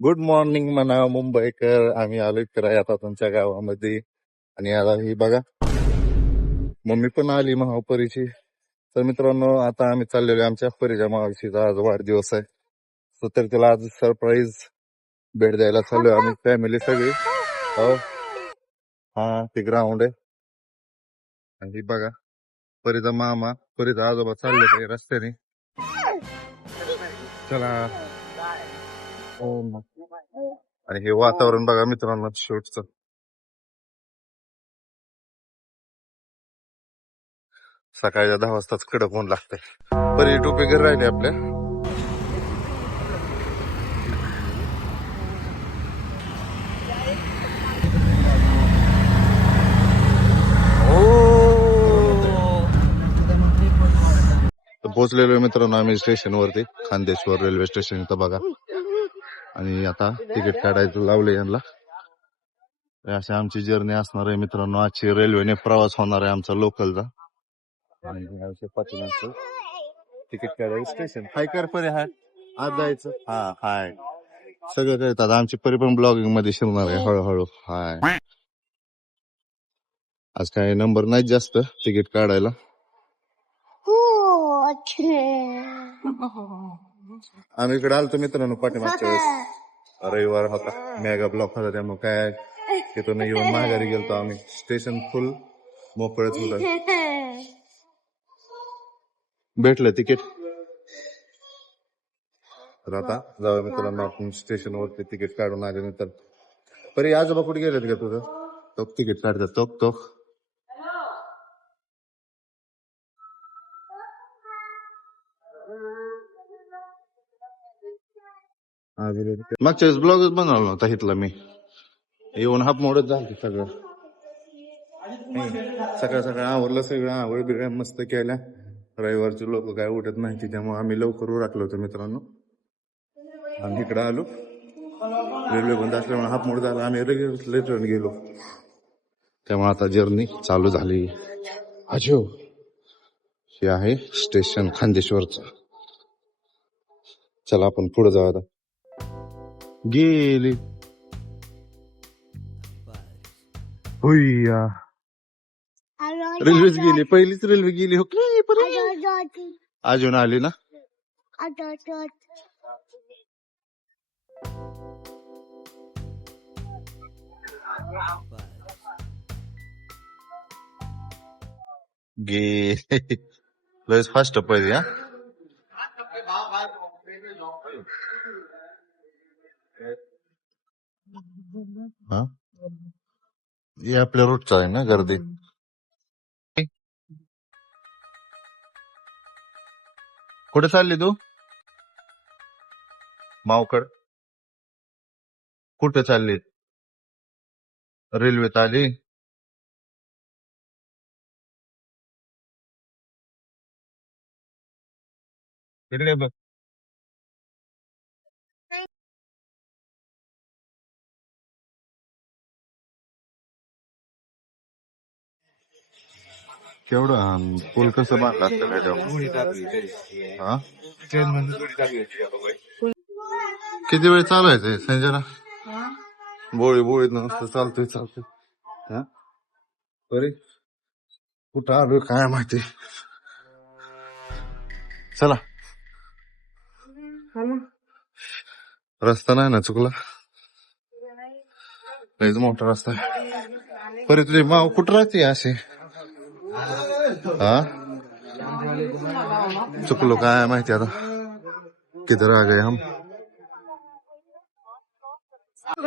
Good morning म्हणा मुंबईकर. आम्ही आलोय फिराय आता तुमच्या गावामध्ये. आणि आता ही बघा, मम्मी पण आली महापरीची. तर मित्रांनो, आता आम्ही चाललेलो आहे आमच्या परीच्या मावशीचा आज वाढदिवस आहे. तर तिला आज सरप्राईज भेट द्यायला चाललोय आम्ही फॅमिली सगळी. हो, हा ते ग्राउंड आहे. आणि ही बघा, परीचा मामा परीचा आजोबा चालले ते रस्त्याने. चला. हो ना. आणि हे वातावरण बघा मित्रांनो शूटचं. सकाळच्या 10 वाजताच कडक ऊन लागतंय. परी टोपी घरी राहिले आपल्या. तर पोहोचलेलो मित्रांनो आम्ही स्टेशनवरती, खांदेश्वर रेल्वे स्टेशन इथं बघा. आणि आता तिकीट काढायचं लावलं यांना. अशी आमची जर्नी असणार आहे मित्रांनो. आजची रेल्वेने प्रवास होणार आहे आमचा लोकलचा. आणि पाठीमागचं तिकीट काढायचं स्टेशन. हाय कर परी, हाय आज जायचं. हा हाय सगळं करतात. आमची परी पण ब्लॉगिंग मध्ये शिरणार आहे हळूहळू. हाय आज काय नंबर नाही जास्त तिकीट काढायला. आम्ही इकडे आलतो मित्रांनो पाठीमागच्या वेळेस. रविवार होता, मेगा ब्लॉक होता, त्यामुळे काय तिथून येऊन माघारी गेलतो आम्ही. स्टेशन फुल मोकळच होत. भेटलं तिकीट. तर आता जाऊ मित्रांनो आपण स्टेशनवरती तिकीट काढून आल्यानंतर. परी आजोबा कुठे गेलेत का तुझं? तो तिकीट काढतात तो मागच्या वेळेस ब्लॉगच बनवला नव्हता इथला मी. येऊन हाफ मोडच झालं सगळं. सकाळ सकाळ आवरलं सगळं. आवड बिघड मस्त केल्या. रविवारचे लोक काय उठत नाही त्यामुळे आम्ही लवकर उरकलो होतो मित्रांनो. आम्ही इकडे आलो. रेल्वे बंद असल्यामुळे हाफ मोड झाला. आम्ही रिटर्न गेलो. त्यामुळे आता जर्नी चालू झाली. अजो हे आहे स्टेशन खांदेश्वरचं. चला आपण पुढे जाऊ आता. गेली होईया. रेल्वेच गेली, पहिलीच रेल्वे गेली. हो की अजून आली ना. गे लयच फास्ट पाहिजे. हा हे आपल्या रोडचं आहे ना गर्दी. कुठे चालली तू मावकड? कुठे चालली? रेल्वेत आली. तिकडे बघ. केवढं पूल कसं बांधलं असतं त्याच्यावर. हा किती वेळ चालायचंय संजना? बोळी बोळीत नसतं चालतोय. हा बरे कुठं आलोय काय माहिती. चला. रस्ता नाही ना चुकला. लयच मोठा रस्ता आहे. बरे तुझे माव कुठं राहते असे? हा चुकलो काय माहिती आता. किधर आ गए हम.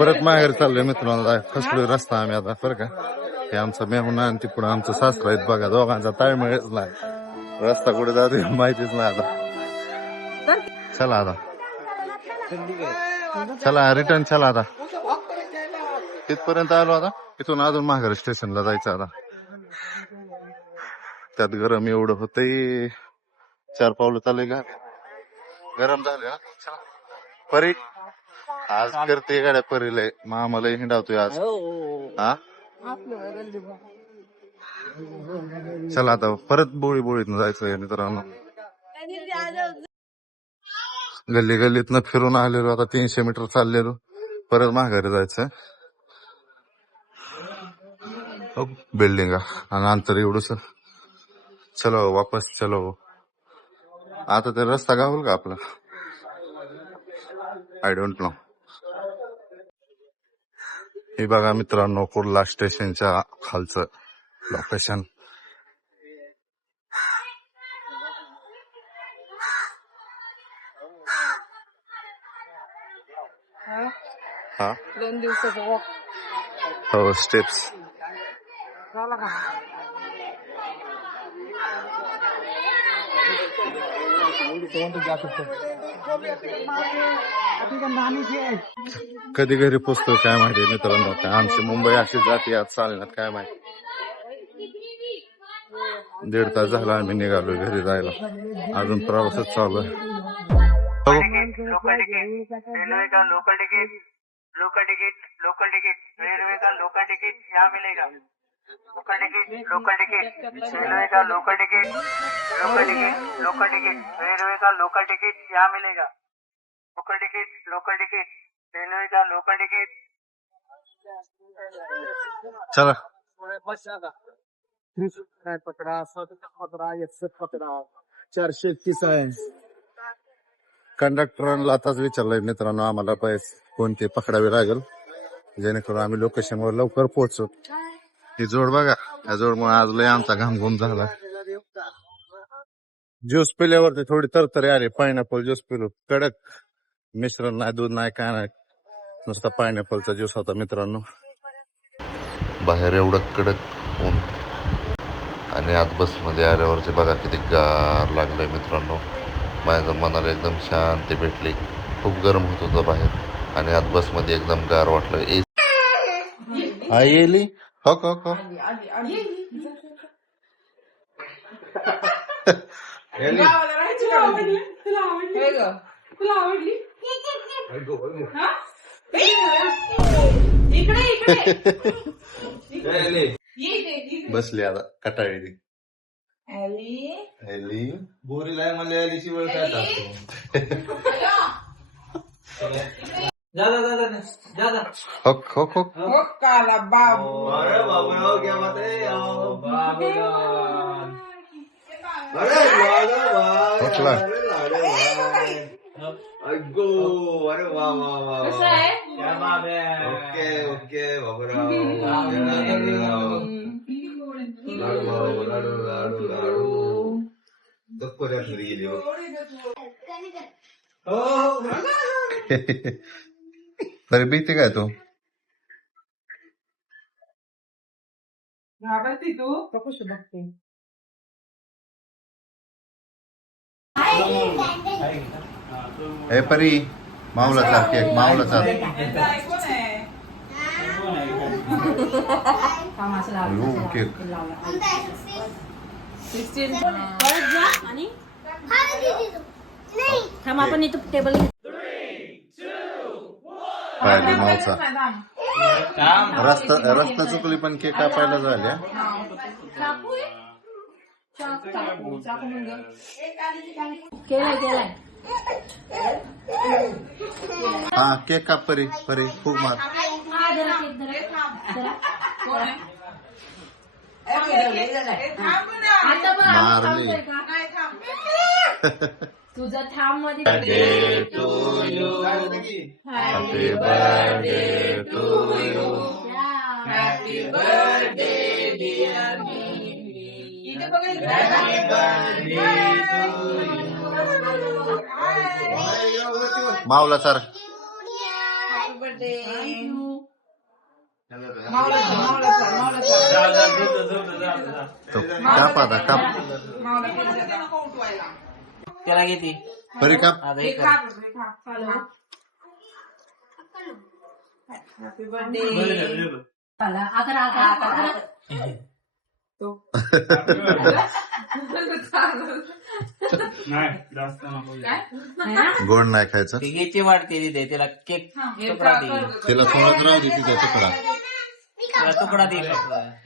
परत माघारी चाललोय मित्रांनो. फसलोय रस्ता आम्ही आता बरं का. हे आमचा मेहून आणि तिकडून आमचं सासरा आहेत बघा. दोघांचा ताळमेळच नाही. रस्ता कुठे जाते माहितीच नाही आता. चला आता. चला रिटर्न चला आता. तिथपर्यंत आलो आता. इथून अजून माघारी स्टेशनला जायचं आता. त्यात गरम एवढं होतंय. 4 पावलं चालू का गरम झाले ना. चला परी आज करते गाड्या परीला. मामाला हिंडावतोय आज. हा चला आता परत बोळीत जायचं मित्रांनो. गल्ली गल्लीतनं फिरून आलेलो, आता 300 मीटर चाललेलो, परत माघारी जायचं. बिल्डिंग आणि अंतर एवढंच. चलो वापस चलो. आता ते रस्ता गावल का आपला? I don't know. हे बघा मित्रांनो, कुर्ला स्टेशनच्या खालचं लोकेशन. हा 2 दिवसाचा वॉक हो स्टेप्स. झाला का? कधी घरी पोचतो काय माहिती मित्रांनो. काय आमची मुंबई अशी जाते आज चालण्यात काय माहिती. 1.5 तास झाला आम्ही निघालो घरी जायला, अजून प्रवासच चालू आहे. लोकल टिकट, रेलवे का local ticket, local ticket, local ticket, railway का लोकल टिकट यहाँ मिलेगा. लोकल टिकट, रेलवे का local ticket, local ticket, local ticket, railway का लोकल टिकट यहाँ मिलेगा. लोकल टिकट, रेलवे का लोकल टिकट. चला काय पकडा 117 पकडा 431 आहे. कंडक्टरला आताच विचारलंय मित्रांनो आम्हाला पैसे कोणते पकडावे लागेल जेणेकरून आम्ही लोकेशनवर लवकर पोहोचू. ही जोड बघा, या जोडमुळे आज लय आमचा घामघूम झाला. ज्यूस पिल्यावरती थोडी तरतरी आली. पायनॅपल ज्यूस पिलो, कडक मिश्रण नाही, दूध नाही, काय नाही, नुसता पायनॅपलचा ज्यूस होता मित्रांनो. बाहेर एवढं कडक ऊन आणि आत बसमध्ये आल्यावरती बघा किती गार लागलंय मित्रांनो. माझ्या मनाला एकदम शांती भेटली. खूप गरम होत होतं बाहेर आणि आत बसमध्ये एकदम गार वाटलं. येली हो हो हो बसली आता कटाळी. बोरीला मला यालीची वेळ काय टाकतो. हो हो हो काला बाबू अरे बाबूराव क्या बात आहे. अरे कुठला? अगो अरे वा वा वा. Okay okay Baburao. लाडू लाडू लाडू लाडू दक्कोऱ्या घरी गेली. तरी भीती काय तू? घाबरती तू कशी बघते. ए परी माऊलाचा केक, माऊलाचा. केक आपण इथं टेबल पाहिली माऊचा. रस्ता चुकली पण केक कापायला झाल्या. केलाय हा केक काप परी, परी खूप मार. मारली. तुझा थांब मध्ये. Happy birthday to you. Happy birthday dear मी. माऊला सर काप आता काप. त्याला घेते परी काप. Happy birthday. अकरा गोड नाही खायचं. तिघेची वाटते तिथे त्याला केक तुकडा दे. तिला थोडा राहू दे तिचा तुकडा. त्याला तुकडा दे.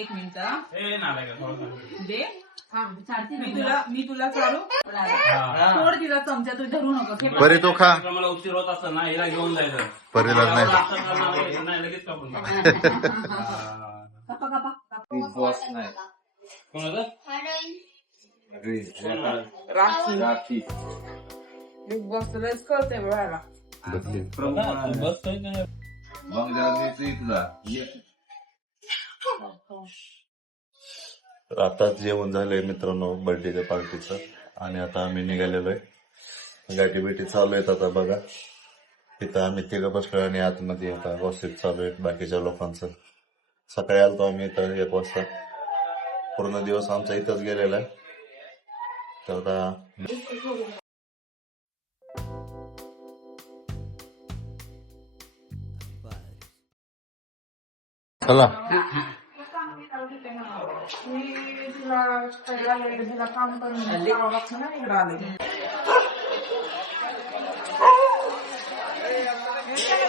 1 मिनिट दे. मी तुला चालू थोड तिला चमचा तू धरू नको परी तो खा. मला उशीर होत असं ना हिला घेऊन जायचं परीला नाही नाही लगेच कापून राखी बिग बॉस लयच कळतंय बघायला तर आता जेवण झालंय मित्रांनो बर्थडेच्या पार्टीचं आणि आता आम्ही निघालेलो आहे. गाठी बिटी चालू आहेत आता बघा. तिथं आम्ही तिघं बसलो आणि आतमध्ये आता गॉसिप चालू आहे बाकीच्या लोकांचं. सकाळी आलतो आम्ही इथं 1 वाजता. पूर्ण दिवस आमचा इथंच गेलेला आहे. तर आता चला तिला काम करून इकडे आले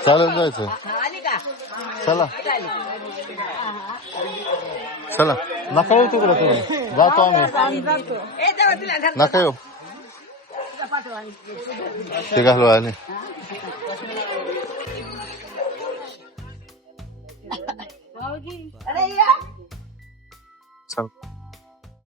चालेल जायचं. चला चला नका येऊ तिकडे तुम्ही. जातो आम्ही. नका येऊ ते घालवा आणि चल